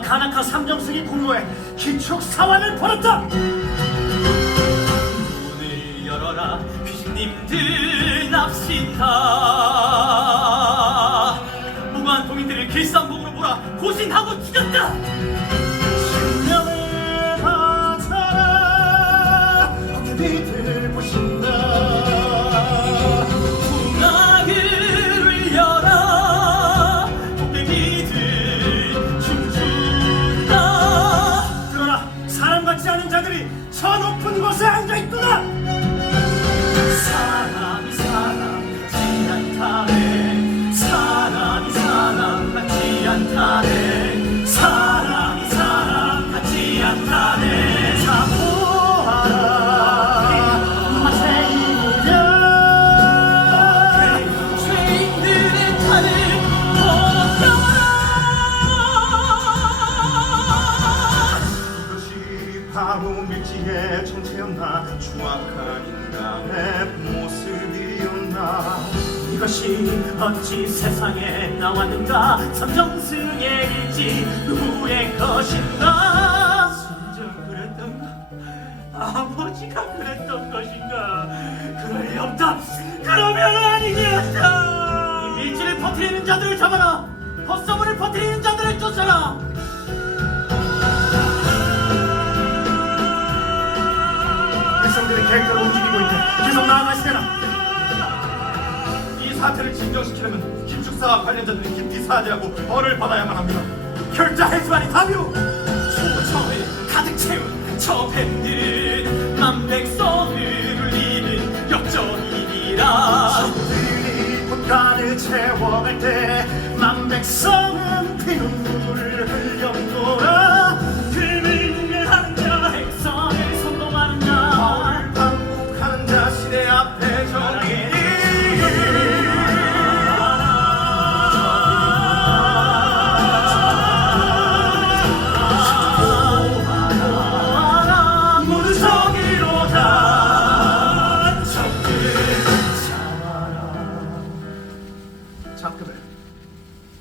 가나카 삼정승이 공로해 기축 사환을 벌였다. 문을 열어라 귀신님들 납시다 같지 않은 자들이 저 높은 곳에 앉아 있구나. 사람이 사람 같지 않다네. 사람이 사람 같지 않다네 바로 밀지의 정체였나? 추악한 인간의 모습이었나? 이것이 어찌 세상에 나왔는가? 삼정승의 일지 누구의 것인가? 진짜 그랬던가 아버지가 그랬던 것인가? 그럴 리 없다. 그러면 아니겠다 이 밀지를 퍼뜨리는 자들을 잡아라. 헛소문을 퍼뜨리는 자들을 쫓아라 계획대로 움직이고 있대 계속 나아가시게라 이 사태를 진정시키려면 김축사와 관련자들이 깊이 사죄하고 벌을 받아야만 합니다. 결자 해수하니 답이오 초점을 가득 채운 저 뱀들은 만백성을 울리는 역전이니라 들이 곳간을 채워갈 때 만백성은 피눈물을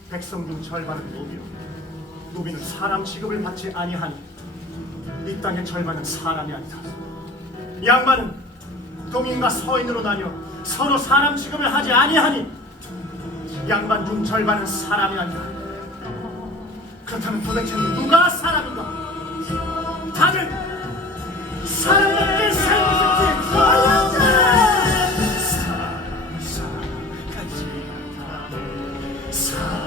백성 중 절반은 노비요. 노비는 사람 취급을 받지 아니하니 이 땅의 절반은 사람이 아니다 양반은 동인과 서인으로 나뉘어 서로 사람 취급을 하지 아니하니 양반 중 절반은 사람이 아니다. 그렇다면 도대체 누가 사람인가? 다들 사람답게 살고 싶지 말라자 사람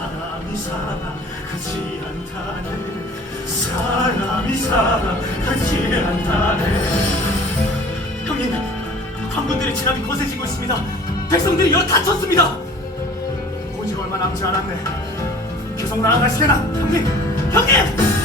이 살아가지 않다네. 사람이 살아가지 않다네. 형님 관군들의 진압이 거세지고 있습니다. 백성들이 여 다쳤습니다. 오직 얼마 남지 않았네. 계속 나아가시게나. 형님 형님